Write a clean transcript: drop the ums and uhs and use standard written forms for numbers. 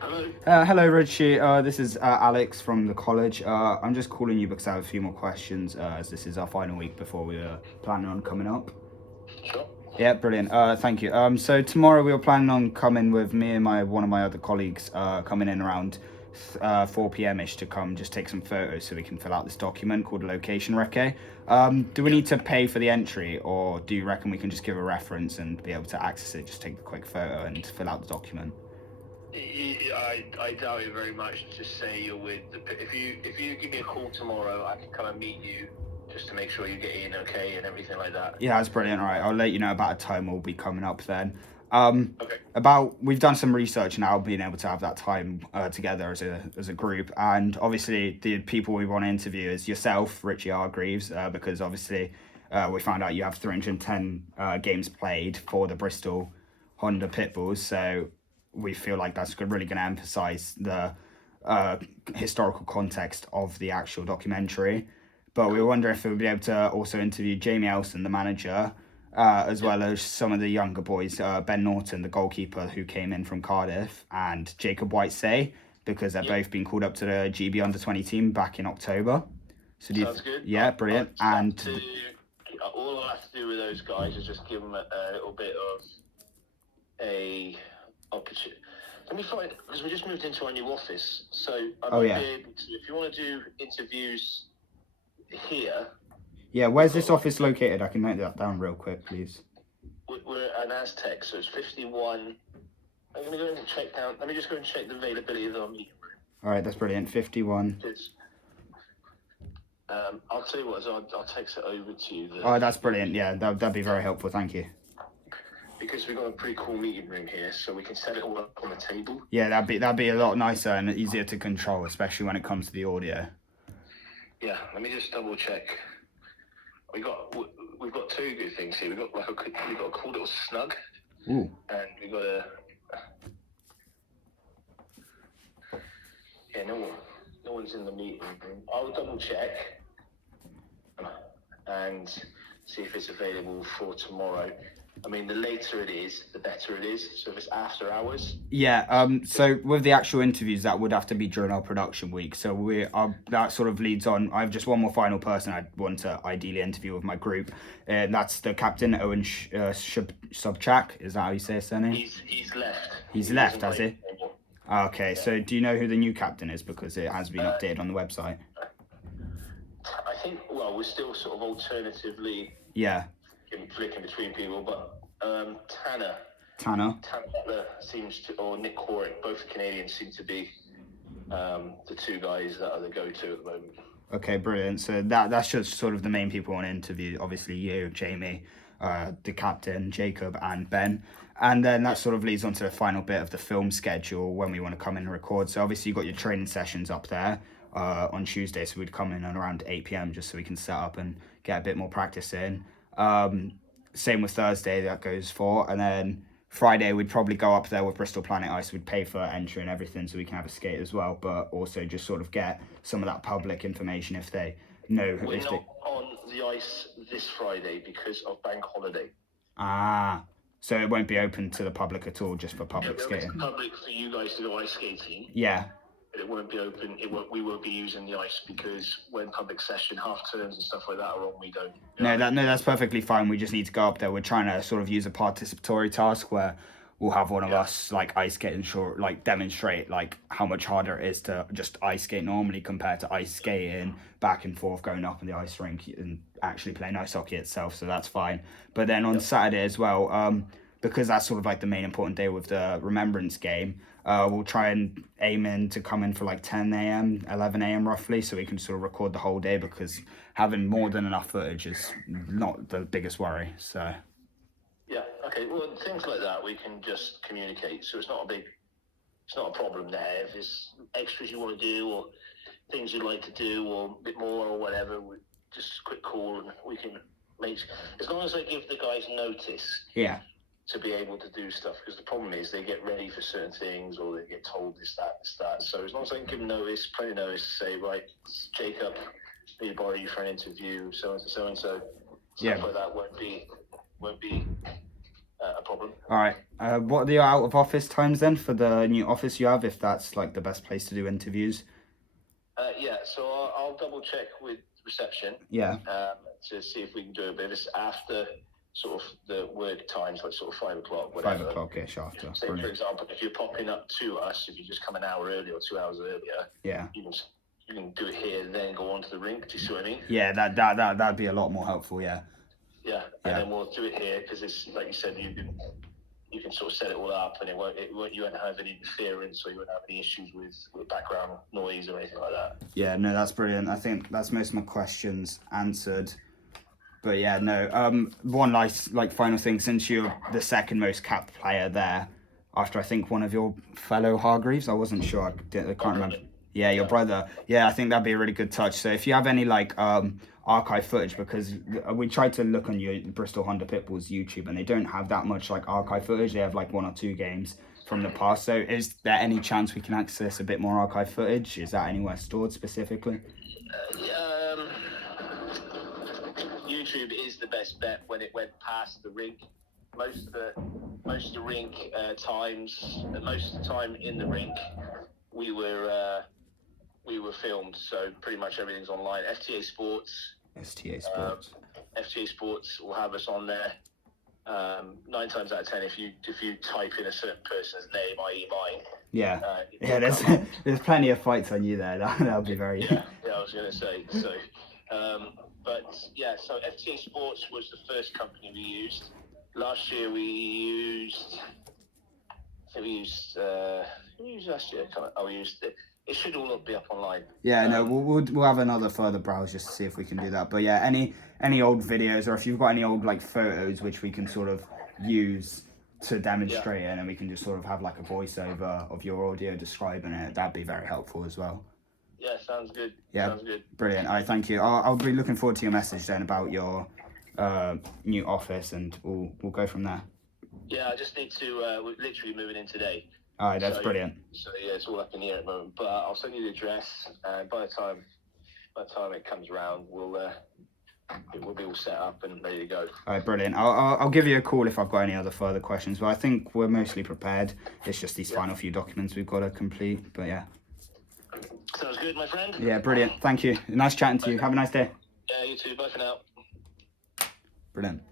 Hello. Hello, Richie. This is Alex from the college. I'm just calling you because I have a few more questions, as this is our final week before we were planning on coming up. Sure. Yeah, brilliant. Thank you. So tomorrow we were planning on coming with me and one of my other colleagues, coming in around 4 p.m. ish to come just take some photos so we can fill out this document called a location recce. Do we Yep. need to pay for the entry, or do you reckon we can just give a reference and be able to access it, just take the quick photo and fill out the document? I doubt it very much. Just say you're with the. If you give me a call tomorrow, I can come and meet you just to make sure you get in okay and everything like that. Yeah, that's brilliant. All right, I'll let you know about a time we'll be coming up then. Okay. We've done some research now, being able to have that time together as a group, and obviously the people we want to interview is yourself, Richie Hargreaves, because obviously we found out you have 310 games played for the Bristol Honda Pitbulls, so we feel like that's really going to emphasize the uh, historical context of the actual documentary. But we were wondering if we would be able to also interview Jamie Elson, the manager, as Yep. well as some of the younger boys, Ben Norton, the goalkeeper who came in from Cardiff, and Jacob Whitesay, because they've Yep. both been called up to the GB under-20 team back in October. So Sounds good. yeah, I'll brilliant. just have to. And All I'll have to do with those guys is just give them a little bit of a opportunity. Let me find because we just moved into our new office, so I oh might be yeah, able to. If you want to do interviews here, yeah. we've Where's got this like office located? I can note that down real quick, please. we're an Aztec, so it's 51. I'm going to go and check down. Let me just go and check the availability of our meeting room. All right, that's brilliant. 51. Because, I'll tell you what, I'll text it over to you. Oh, that's brilliant. Yeah, that'd be very helpful. Thank you. Because we've got a pretty cool meeting room here, so we can set it all up on the table. Yeah, that'd be a lot nicer and easier to control, especially when it comes to the audio. Yeah, let me just double check. We've got two good things here. We've got a cool little snug, Ooh. and we've got a no one's in the meeting room. I'll double check and see if it's available for tomorrow. I mean, the later it is, the better it is. So if it's after hours. Yeah. So with the actual interviews, that would have to be during our production week. So that sort of leads on. I have just one more final person I'd want to ideally interview with my group, and that's the captain, Owen Subchak. Is that how you say his surname? He's left. He's left, has he? Anymore. Okay. Yeah. So do you know who the new captain is? Because it has been updated on the website. I think. Well, we're still sort of alternatively. Yeah. Flicking between people, but Tanner Butler seems to, or Nick Corrick, both Canadians, seem to be the two guys that are the go-to at the moment. Okay, brilliant. So that's just sort of the main people on interview. Obviously, you, Jamie, the captain, Jacob, and Ben. And then that sort of leads on to the final bit of the film schedule when we want to come in and record. So obviously, you've got your training sessions up there on Tuesday. So we'd come in at around 8 p.m. just so we can set up and get a bit more practice in. Same with Thursday, that goes for. And then Friday, we'd probably go up there with Bristol Planet Ice. We'd pay for entry and everything so we can have a skate as well, but also just sort of get some of that public information if they know. We're not on the ice this Friday because of bank holiday. So it won't be open to the public at all, just for public skating. Public for you guys to go ice skating. Yeah. But it won't be open. We won't be using the ice because when public session, half terms and stuff like that are on, we don't. No, that's perfectly fine. We just need to go up there. We're trying to sort of use a participatory task where we'll have one of us like ice skating short, like demonstrate like how much harder it is to just ice skate normally compared to ice skating back and forth going up in the ice rink and actually playing ice hockey itself. So that's fine. But then on Saturday as well, because that's sort of like the main important day with the remembrance game, we'll try and aim in to come in for like 10 a.m, 11 a.m. roughly, so we can sort of record the whole day, because having more than enough footage is not the biggest worry. So yeah, okay. Well, things like that we can just communicate, so it's not a problem there. If there's extras you want to do or things you'd like to do or a bit more or whatever, just a quick call and we can make, as long as I give the guys notice. Yeah. To be able to do stuff, because the problem is they get ready for certain things or they get told this, that. So as long as I can give them notice, plenty of notice to say, right, Jacob, need to borrow you for an interview, so and so, stuff like that won't be a problem. All right. What are the out of office times then for the new office you have? If that's like the best place to do interviews. Yeah, so I'll double check with reception. Yeah. To see if we can do it. But if it's after sort of the work times, like sort of 5 o'clock, whatever. 5 o'clock-ish after. Say, for example, if you're popping up to us, if you just come an hour early or 2 hours earlier, yeah, you can do it here and then go on to the rink. Do you see what I mean? Yeah, that'd be a lot more helpful. Yeah. Yeah, and then we'll do it here because it's like you said, you can sort of set it all up, and you won't have any interference, or you won't have any issues with background noise or anything like that. Yeah, no, that's brilliant. I think that's most of my questions answered. But yeah, no. One nice final thing, since you're the second most capped player there, after I think one of your fellow Hargreaves, I wasn't sure. I can't remember. Yeah, your brother. Yeah, I think that'd be a really good touch. So if you have any archive footage, because we tried to look on your Bristol Honda Pitbull's YouTube, and they don't have that much archive footage. They have 1 or 2 games from the past. So is there any chance we can access a bit more archive footage? Is that anywhere stored specifically? YouTube is the best bet when it went past the rink. Most of the rink times, most of the time in the rink, we were filmed. So pretty much everything's online. FTA Sports. FTA Sports will have us on there. 9 times out of 10, if you type in a certain person's name, i.e. mine. Yeah. There's plenty of fights on you there. That'll be very. Yeah, I was gonna say so. But yeah, so FTA Sports was the first company we used. Last year we used last year. We used it. It should all be up online. Yeah, no, we'll have another further browse just to see if we can do that. But yeah, any old videos, or if you've got any old photos which we can sort of use to demonstrate it, and we can just sort of have a voiceover of your audio describing it, that'd be very helpful as well. Yeah, sounds good. Yeah, sounds good. Brilliant. All right, thank you. I'll be looking forward to your message then about your new office, and we'll go from there. Yeah, I just need to. We're literally moving in today. All right, that's brilliant. So yeah, it's all up in the air at the moment. But I'll send you the address, and by the time it comes around, it will be all set up and ready to go. All right, brilliant. I'll give you a call if I've got any other further questions. But I think we're mostly prepared. It's just these final few documents we've got to complete. But yeah. Sounds good, my friend. Yeah, brilliant. Thank you. Nice chatting to you. Have a nice day. Yeah, you too. Bye for now. Brilliant.